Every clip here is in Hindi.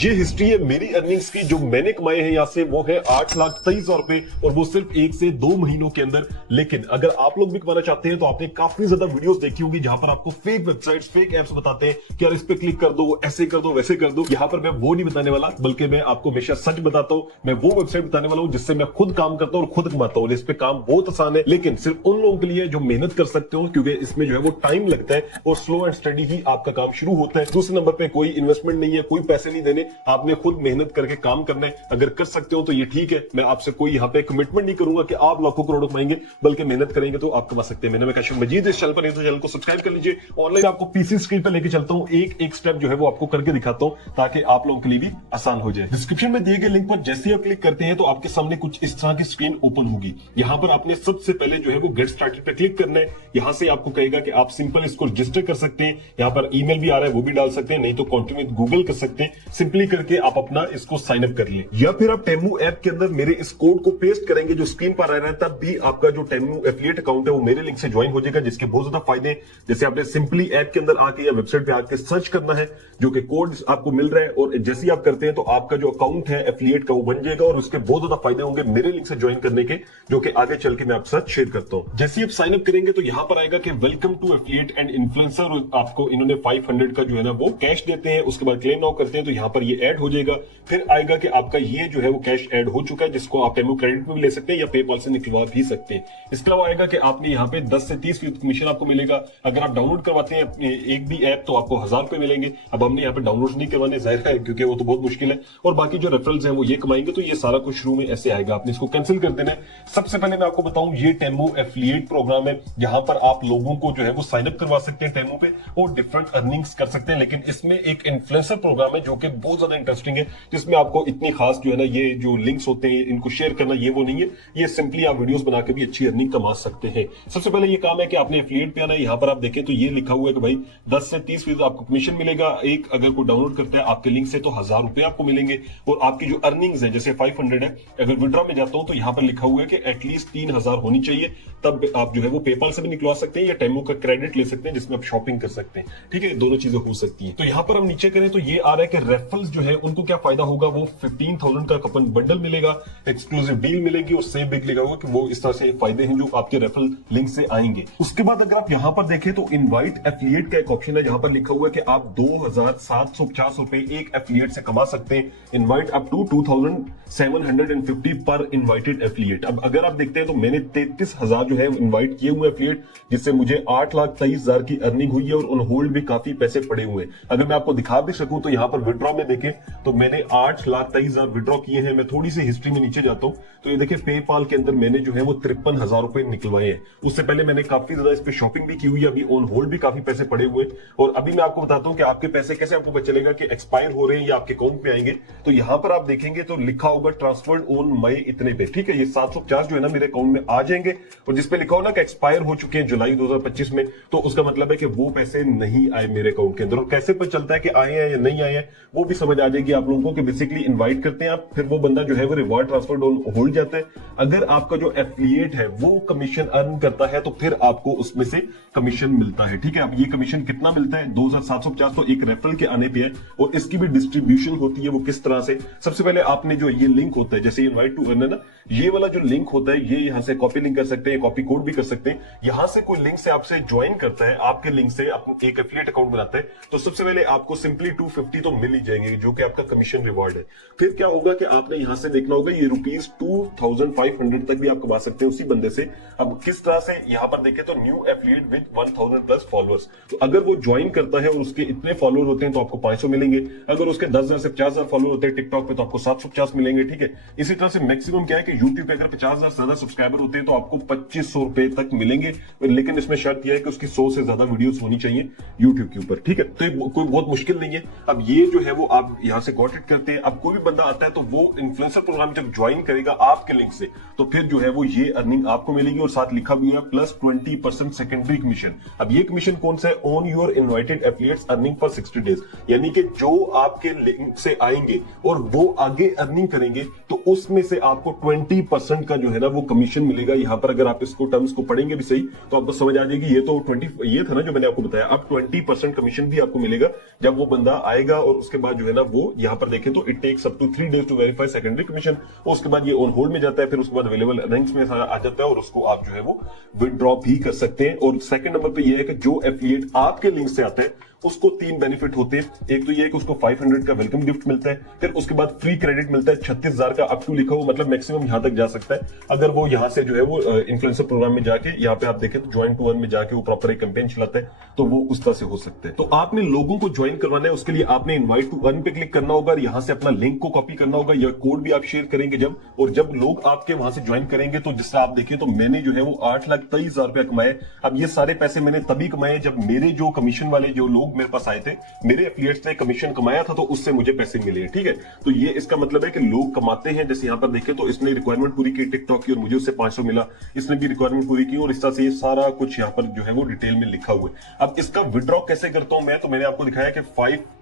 ये हिस्ट्री है मेरी अर्निंग्स की जो मैंने कमाए हैं यहाँ से, वो है 8,23,000 रुपए, और वो सिर्फ 1 से 2 महीनों के अंदर। लेकिन अगर आप लोग भी कमाना चाहते हैं तो आपने काफी ज्यादा वीडियोस देखी होंगी जहां पर आपको फेक वेबसाइट्स, फेक एप्स बताते हैं कि यार इस पे क्लिक कर दो, ऐसे कर दो, वैसे कर दो। यहाँ पर मैं वो नहीं बताने वाला, बल्कि मैं आपको हमेशा सच बताता हूँ। मैं वो वेबसाइट बताने वाला हूँ जिससे मैं खुद काम करता हूँ और खुद कमाता हूँ। इस पे काम बहुत आसान है, लेकिन सिर्फ उन लोगों के लिए जो मेहनत कर सकते हो, क्योंकि इसमें जो है वो टाइम लगता है और स्लो एंड स्टडी ही आपका काम शुरू होता है। दूसरे नंबर पे कोई इन्वेस्टमेंट नहीं है, कोई पैसे नहीं देने, आपने खुद मेहनत करके काम करना है। अगर कर सकते हो तो ये ठीक है, मैं आपसे कोई यहाँ पे कमिटमेंट नहीं करूंगा कि आप लाखों करोड़ों कमाएंगे, बल्कि मेहनत करेंगे तो आप कमा सकते हैं। मैंने कैशव मजीद इस चैनल पर नहीं तो चैनल को सब्सक्राइब कर लीजिए। ऑनलाइन आपको पीसी स्क्रीन पर लेके चलता हूँ, एक एक स्टेप जो है वो आपको करके दिखाता हूँ ताकि आप लोगों के लिए भी आसान हो जाए। डिस्क्रिप्शन में दिए गए लिंक पर जैसे ही आप क्लिक करते हैं तो आपके सामने कुछ इस तरह की स्क्रीन ओपन होगी। यहाँ पर आपने सबसे पहले जो है वो गेट स्टार्टेड पे क्लिक करना है। यहाँ से आपको कहेगा कि आप सिंपल इसको रजिस्टर कर सकते हैं। यहाँ पर ईमेल भी आ रहा है, वो भी डाल सकते हैं, नहीं तो कॉन्टिन्यू विद गूगल कर सकते हैं। सिंपली करके आप अपना इसको साइन अप कर लें, या फिर आप टेमू ऐप के अंदर मेरे इस कोड को पेस्ट करेंगे जो स्क्रीन पर आ रहा है, तब भी आपका जो टेमू एफिलिएट अकाउंट है वो मेरे लिंक से ज्वाइन हो जाएगा, जिसके बहुत ज्यादा फायदे हैं। जैसे आपने सिंपली ऐप के अंदर आके या वेबसाइट पे आके सर्च करना है, जो कि कोड आपको मिल रहा है, और जैसे ही आप करते हैं तो आपका जो अकाउंट है एफिलिएट का वो बन जाएगा, और उसके बहुत ज्यादा फायदे होंगे मेरे लिंक से ज्वाइन करने के, जो कि आगे चल के मैं आपके साथ शेयर करता हूं। जैसे ही आप साइन अप करेंगे तो यहां पर आएगा कि welcome to affiliate and influencer, आपको इन्होंने 500 का जो है ना वो कैश देते हैं। उसके बाद क्लेम नाउ करते हैं तो यहाँ पर ये ऐड हो जाएगा। फिर आएगा कि आपका ये जो है वो कैश ऐड हो चुका है, जिसको आप टेमू क्रेडिट में भी ले सकते हैं या पेपाल से निकलवा भी सकते हैं। इसके अलावा आएगा कि आपने यहाँ पे 10 से 30% कमीशन आपको मिलेगा। अगर आप डाउनलोड करवाते हैं एक भी ऐप तो आपको 1000 रुपए मिलेंगे। अब हमने यहाँ पे डाउनलोड नहीं करवाने, जाहिर है, क्योंकि वो तो बहुत मुश्किल है, और बाकी जो रेफरल्स हैं वो ये कमाएंगे। तो ये सारा कुछ शुरू में ऐसे आएगा, आपने इसको कैंसिल कर देना है। सबसे पहले मैं आपको बताऊं, ये टेमू एफिलिएट प्रोग्राम है, जहां पर आप लोगों को जो है वो साइन अप करवा सकते हैं टेमू पे और डिफरेंट अर्निंग्स कर सकते हैं। लेकिन इसमें एक इन्फ्लुएंसर प्रोग्राम है जो कि बहुत ज्यादा इंटरेस्टिंग है, जिसमें आपको इतनी खास जो है ना ये जो लिंक्स होते हैं इनको शेयर करना, ये वो नहीं है। ये सिंपली आप वीडियोस बना के भी अच्छी अर्निंग कमा सकते हैं। सबसे पहले ये काम है कि आपने एफिलिएट पे आना है। यहाँ पर आप देखें तो ये लिखा हुआ है कि भाई 10 से 30% आपको कमीशन मिलेगा। एक अगर कोई डाउनलोड करता है आपके लिंक से तो 1000 रुपए आपको मिलेंगे, और आपकी जो अर्निंग्स है जैसे 500 है, अगर विड्रॉ में जाता हूं तो यहाँ पर लिखा हुआ है कि एटलीस्ट 3000 होनी चाहिए, तब आप जो है वो पेपाल से भी निकलवा सकते हैं या टेमू का क्रेडिट ले सकते हैं, जिसमें आप शॉपिंग कर सकते हैं। ठीक है, दोनों चीजें हो सकती है। तो यहाँ पर हम नीचे करें तो ये आ रहा है कि रेफरल्स जो है उनको क्या फायदा होगा, वो 15,000 का कूपन बंडल मिलेगा, एक्सक्लूसिव डील मिलेगी, और सेव बिग लिखा होगा कि वो इस तरह से फायदे हैं जो आपके रेफरल लिंक से आएंगे। उसके बाद अगर आप यहाँ पर देखें तो इनवाइट एफिलिएट का एक ऑप्शन है, जहां पर लिखा हुआ है कि आप 2750 रुपए एक एफिलिएट से कमा सकते हैं। इनवाइट अप टू 2750 पर इनवाइटेड एफिलिएट। अब अगर आप देखते हैं तो मैंने 33,000 जो है इनवाइट किए हुए एफिलिएट, जिससे मुझे 8,23,000 की अर्निंग हुई है, और ऑन होल्ड भी काफी पैसे पड़े हुए हैं। अगर मैं आपको दिखा भी सकूं तो यहाँ पर विड्रॉ में देखें तो मैंने 8,23,000 विड्रॉ किए हैं। मैं थोड़ी सी हिस्ट्री में नीचे जाता हूं तो ये देखिए पेपाल के अंदर मैंने जो है वो 53,000 रुपए निकलवाए हैं। उससे पहले मैंने काफी ज्यादा इस पे शॉपिंग भी की हुई है, अभी ऑन होल्ड भी काफी पैसे पड़े हुए हैं। और अभी मैं आपको बताता हूं कि आपके पैसे कैसे आपको पता चलेगा कि एक्सपायर हो रहे हैं या आपके अकाउंट में आएंगे। तो यहां पर आप देखेंगे तो लिखा होगा ट्रांसफर्ड ऑन मई इतने पे। ठीक है, ये 750 जो है ना मेरे अकाउंट में आ जाएंगे, और जिसपे लिखा हो ना कि एक्सपायर हो चुके हैं जुलाई 2025 में, तो उसका मतलब है कि वो पैसे नहीं आए मेरे अकाउंट के अंदर। और कैसे पता चलता है कि आए हैं या नहीं आए हैं, वो भी समझ आ जाएगी आप लोगों को कि बेसिकली इनवाइट करते हैं आप, फिर वो बंदा जो है वो रिवॉर्ड ट्रांसफर्ड ऑन होल्ड जाता है। अगर आपका जो एफिलिएट है वो कमीशन अर्न करता है तो फिर आपको उसमें से कमीशन मिलता है। ठीक है, अब ये कमीशन कितना मिलता है, 2750 तो एक रेफरल के आने पे है, और इसकी भी डिस्ट्रीब्यूशन होती है। वो किस तरह से, सबसे पहले आपने जो ये लिंक होता है, जैसे इनवाइट टू अर्न है ना, ये वाला जो लिंक होता है, ये यहां से कॉपी लिंक कर सकते हैं, कॉपी कोड भी कर सकते हैं। यहां से कोई लिंक से आपसे ज्वाइन करता है, आपके लिंक से एक एफिलिएट अकाउंट बनाता है, तो सबसे पहले आपको सिंपली 250 तो मिल ही जाएंगे, जो कि आपका कमीशन रिवॉर्ड है। फिर क्या होगा कि आपने यहां से देखना होगा, ये ₹2500 तक भी आप कमा सकते हैं उसी बंदे से। अब किस तरह से, यहां पर देखें तो new affiliate with 1000 plus followers, तो अगर वो ज्वाइन करता है और उसके इतने फॉलोअर होते हैं तो आपको 500 मिलेंगे। अगर उसके 10,000 से 50,000 फॉलोअर होते हैं टिकटॉक पे तो आपको 750 मिलेंगे। ठीक है, इसी तरह से मैक्सिमम क्या है कि यूट्यूब पे अगर 50,000 से ज्यादा सब्सक्राइबर होते हैं तो आपको 2500 रुपए तक मिलेंगे, लेकिन इसमें शर्त यह है कि उसकी 100 से ज्यादा वीडियोस होनी चाहिए यूट्यूब के ऊपर। ठीक है, तो कोई बहुत मुश्किल नहीं है। अब ये जो है वो आप यहां से गॉट इट करते हैं। अब कोई भी बंदा आता है तो वो इन्फ्लुएंसर प्रोग्राम जब ज्वाइन करेगा आपके लिंक से, तो फिर जो है वो ये अर्निंग आपको मिलेगी, और साथ लिखा भी है प्लस 20% सेकेंडरी कमीशन। अब ये कमीशन कौन सा है, on your invited affiliates earning for 60 days, यानी कि जो आपके लिंक से आएंगे और वो आगे अर्निंग करेंगे तो उसमें से आपको 20% का जो है ना वो कमीशन मिलेगा। यहां पर अगर आप इसको टर्म्स को पढ़ेंगे भी सही तो आपको समझ आ जाएगी, ये तो 20 ये था ना जो मैंने आपको बताया। अब 20% कमीशन भी आपको मिलेगा जब वो बंदा आएगा और उसके बाद जो है है ना वो यहाँ पर देखें तो it takes up to 3 days to verify secondary commission. उसके बाद ये ऑन होल्ड में जाता है, फिर उसके बाद अवेलेबल अर्निंग्स में आ जाता है और उसको आप जो है वो विदड्रॉ भी कर सकते हैं। और सेकंड नंबर पे ये है कि जो एफिलिएट आपके लिंक से आते हैं उसको 3 बेनिफिट होते हैं। एक तो ये है कि उसको 500 का वेलकम गिफ्ट मिलता है, फिर उसके बाद फ्री क्रेडिट मिलता है 36,000 का अप टू लिखा हुआ, मतलब मैक्सिमम यहां तक जा सकता है अगर वो यहां से जो है वो इन्फ्लुएंसर प्रोग्राम में जाके, यहाँ पे आप देखें तो ज्वाइन टू अर्न में जाके वो प्रॉपर एक कैंपेन चलाता है, तो वो उस तरह से हो सकते हैं। तो आपने लोगों को ज्वाइन करवाना है, उसके लिए आपने इन्वाइट टू अर्न पे क्लिक करना होगा, यहाँ से अपना लिंक को कॉपी करना होगा या कोड भी आप शेयर करेंगे जब, और जब लोग आपके वहां से ज्वाइन करेंगे तो जिससे आप देखें तो मैंने जो है वो 8,23,000 रुपया कमाए। अब ये सारे पैसे मैंने तभी कमाए जब मेरे जो कमीशन वाले जो लोग मेरे पास आए थे, मेरे एफिलिएट्स ने कमीशन कमाया था, तो उससे मुझे पैसे मिले। ठीक है, तो ये इसका मतलब है कि लोग कमाते हैं। जैसे यहाँ पर देखें तो इसने रिक्वायरमेंट पूरी की टिकटॉक की और मुझे उससे 500 मिला, इसने भी रिक्वायरमेंट पूरी की और इस तरह से ये सारा कुछ यहाँ पर जो है वो डिटेल में लिखा हुआ है। अब इसका विड्रॉ कैसे करता हूं मैं, तो मैंने आपको दिखाया कि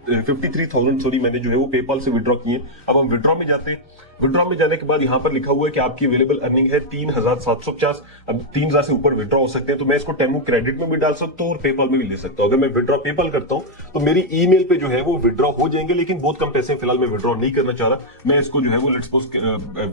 53,000 सॉरी मैंने जो है वो पेपाल से विड्रॉ किए। अब हम विड्रॉ में जाते हैं। विड्रॉ में जाने के बाद यहाँ पर लिखा हुआ है कि आपकी अवेलेबल अर्निंग है 3,750। अब 3,000 से ऊपर विड्रॉ हो सकते हैं, तो मैं इसको टेमू क्रेडिट में भी डाल सकता हूँ और पेपाल में भी ले सकता हूँ। अगर मैं विड्रॉ पेपाल करता हूँ तो मेरी ईमेल पे जो है वो विड्रॉ हो जाएंगे, लेकिन बहुत कम पैसे फिलहाल मैं विड्रॉ नहीं करना चाह रहा। मैं इसको जो है वो लेट्स सपोज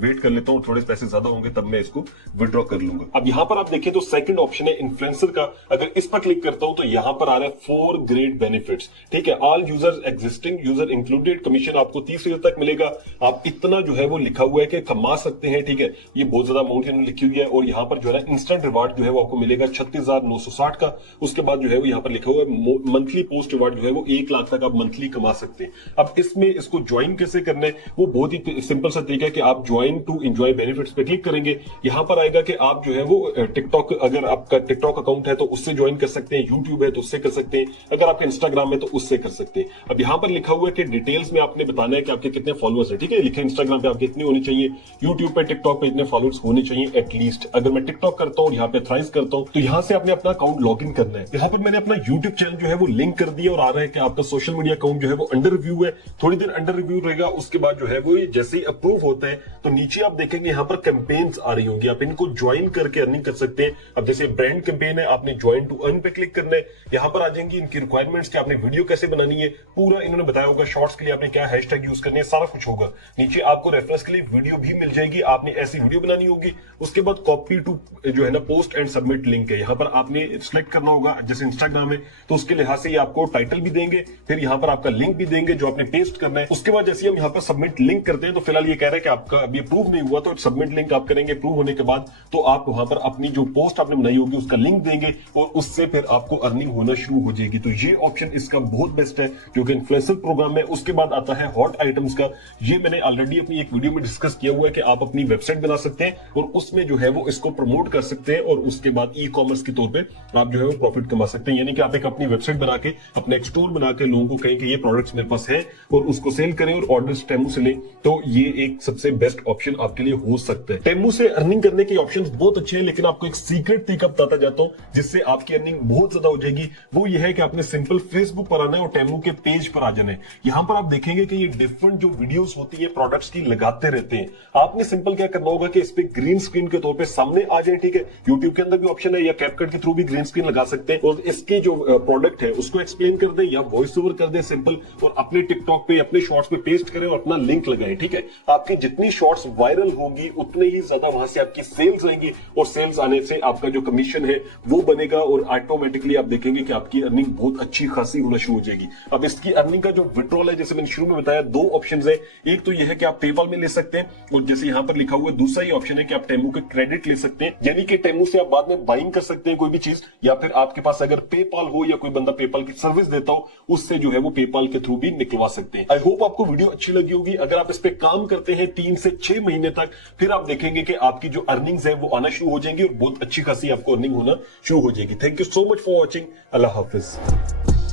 वेट कर लेता हूँ, थोड़े पैसे ज्यादा होंगे तब मैं इसको विड्रॉ कर लूंगा। अब यहाँ पर आप देखें तो सेकंड ऑप्शन है इन्फ्लुएंसर का। अगर इस पर क्लिक करता हूँ तो यहाँ पर आ रहा है 4 ग्रेट बेनिफिट्स। ठीक है, all users existing user included, commission आपको 30 दिन तक मिलेगा। आप इतना जो है वो लिखा हुआ है कि कमा सकते हैं। ठीक है, ये बहुत ज्यादा अमाउंट इन्होंने लिखी हुई है। और यहाँ पर जो है इंस्टेंट रिवार्ड जो है वो आपको मिलेगा 36,960 का। उसके बाद जो है वो यहाँ पर लिखा हुआ है मंथली पोस्ट रिवार्ड जो है वो 1 लाख तक आप मंथली कमा सकते हैं। अब इसमें इसको ज्वाइन कैसे करना है, वो बहुत ही सिंपल सा तरीका है कि आप ज्वाइन टू एंजॉय बेनिफिट्स पे क्लिक करेंगे। यहाँ पर आएगा कि आप जो है वो टिकटॉक, अगर आपका टिकटॉक अकाउंट है तो उससे ज्वाइन कर सकते हैं, यूट्यूब है तो उससे कर सकते हैं, अगर आपका इंस्टाग्राम है तो उससे कर सकते हैं। अब यहाँ पर लिखा हुआ है कि डिटेल्स में आपने बताना है कि आपके कितने फॉलोअर्स है। ठीक है, लिखा इंस्टाग्राम पे आपके इतने होने चाहिए, यूट्यूब पे टिकटॉक पे इतने फॉलोअर्स होने चाहिए एटलीस्ट। अगर मैं टिकटॉक करता हूँ यहाँ पे थ्राइस करता हूँ तो यहाँ से आपने अपना अकाउंट लॉग इन करना है। यहाँ पर मैंने अपना यूट्यूब चैनल जो है वो लिंक कर दिया और आ रहा है कि आपका सोशल मीडिया अकाउंट जो है वो अंडर रिव्यू है। थोड़ी देर अंडर रिव्यू रहेगा, उसके बाद जो है वो जैसे ही अप्रूव होता है तो नीचे आप देखेंगे यहाँ पर कैंपेन्स आ रही होंगी, आप इनको ज्वाइन करके अर्निंग कर सकते हैं। अब जैसे ब्रांड कैंपेन है, आपने ज्वाइन टू अर्न पे क्लिक करना है। यहाँ पर आ जाएंगी इनकी रिक्वायरमेंट्स कि आपने वीडियो कैसे बनानी है, पूरा इन्होंने बताया होगा। शॉर्ट्स के लिए आपने क्या हैशटैग यूज करने है, सारा कुछ होगा। नीचे आपको रेफरेंस के लिए वीडियो भी मिल जाएगी, आपने ऐसी वीडियो बनानी होगी। उसके बाद कॉपी टू जो है ना पोस्ट एंड सबमिट लिंक है, यहाँ पर आपने सिलेक्ट करना होगा। जैसे इंस्टाग्राम है तो उसके लिहाज से आपको टाइटल भी देंगे, फिर यहाँ पर आपका लिंक भी देंगे जो आपने पेस्ट करना है। उसके बाद जैसे हम यहाँ पर सबमिट लिंक करते हैं तो फिलहाल ये कह रहा है कि आपका अभी अप्रूव नहीं हुआ, तो सबमिट लिंक आप करेंगे। अप्रूव होने के बाद तो आप वहां पर अपनी जो पोस्ट आपने बनाई होगी उसका लिंक देंगे और उससे फिर आपको अर्निंग होना शुरू हो जाएगी। तो ये ऑप्शन इसका बहुत बेस्ट है जो कि इन्फ्लुएंसर प्रोग्राम है। उसके बाद आता है हॉट आइटम्स का। ये मैंने ऑलरेडी अपनी एक वीडियो में डिस्कस किया हुआ है कि आप अपनी वेबसाइट बना सकते हैं और उसमें जो है वो इसको प्रमोट कर सकते हैं और उसके बाद ई कॉमर्स के तौर पे आप जो है वो प्रॉफिट कमा सकते हैं। यानी कि आप एक अपनी वेबसाइट बना के अपना एक स्टोर बना के लोगों को कहें कि ये प्रोडक्ट्स मेरे पास है और उसको सेल करें और ऑर्डर्स टेमू से लें, तो ये एक सबसे बेस्ट ऑप्शन आपके लिए हो सकता है। टेमू से अर्निंग करने के ऑप्शंस बहुत अच्छे हैं, लेकिन आपको एक सीक्रेट तरीका बताता जाता हूं जिससे आपकी अर्निंग बहुत ज्यादा हो जाएगी। वो ये है कि आपने सिंपल फेसबुक पर आना है और टेमू के पेज पर आ जाना है। यहां पर आप देखेंगे कि ये डिफरेंट जो वीडियोस होती है प्रोडक्ट्स की लगाते रहते हैं। आपने सिंपल क्या करना होगा कि इस पे ग्रीन स्क्रीन के तौर पे सामने आ जाए। ठीक है, यूट्यूब के अंदर भी ऑप्शन है या कैपकट के थ्रू भी ग्रीन स्क्रीन लगा सकते हैं और इसके जो प्रोडक्ट है उसको एक्सप्लेन कर दे या वॉइस ओवर कर दे सिंपल, और अपने टिकटॉक पे अपने शॉर्ट्स पे पेस्ट करें और अपना लिंक लगाएं। ठीक है, आपकी जितनी शॉर्ट्स वायरल होंगी उतने ही ज्यादा वहां से आपकी सेल्स आएंगी और सेल्स आने से आपका जो कमीशन है वो बनेगा और ऑटोमेटिकली आप देखेंगे कि आपकी अर्निंग बहुत अच्छी खासी होना शुरू हो जाएगी। अब इसकी अर्निंग का जो विड्रॉल है, जैसे मैंने शुरू में बताया, 2 ऑप्शन है। एक तो यह है कि आप पेपाल में ले सकते हैं और जैसे यहां पर लिखा हुआ है दूसरा ही ऑप्शन है कि आप टेमू के क्रेडिट ले सकते हैं, यानी कि टेमू से आप बाद में बाइंग कर सकते हैं कोई भी चीज, या फिर आपके पास अगर पेपाल हो या कोई बंदा पेपाल की सर्विस देता हो उससे जो है वो पेपाल के थ्रू भी निकलवा सकते हैं। आई होप आपको वीडियो अच्छी लगी होगी। अगर आप इस पे काम करते हैं 3 से 6 महीने तक, फिर आप देखेंगे कि आपकी जो अर्निंग्स है वो आना शुरू हो जाएंगी और बहुत अच्छी खासी आपको अर्निंग होना शुरू हो जाएगी। Thank you so much for watching. Allah Hafiz.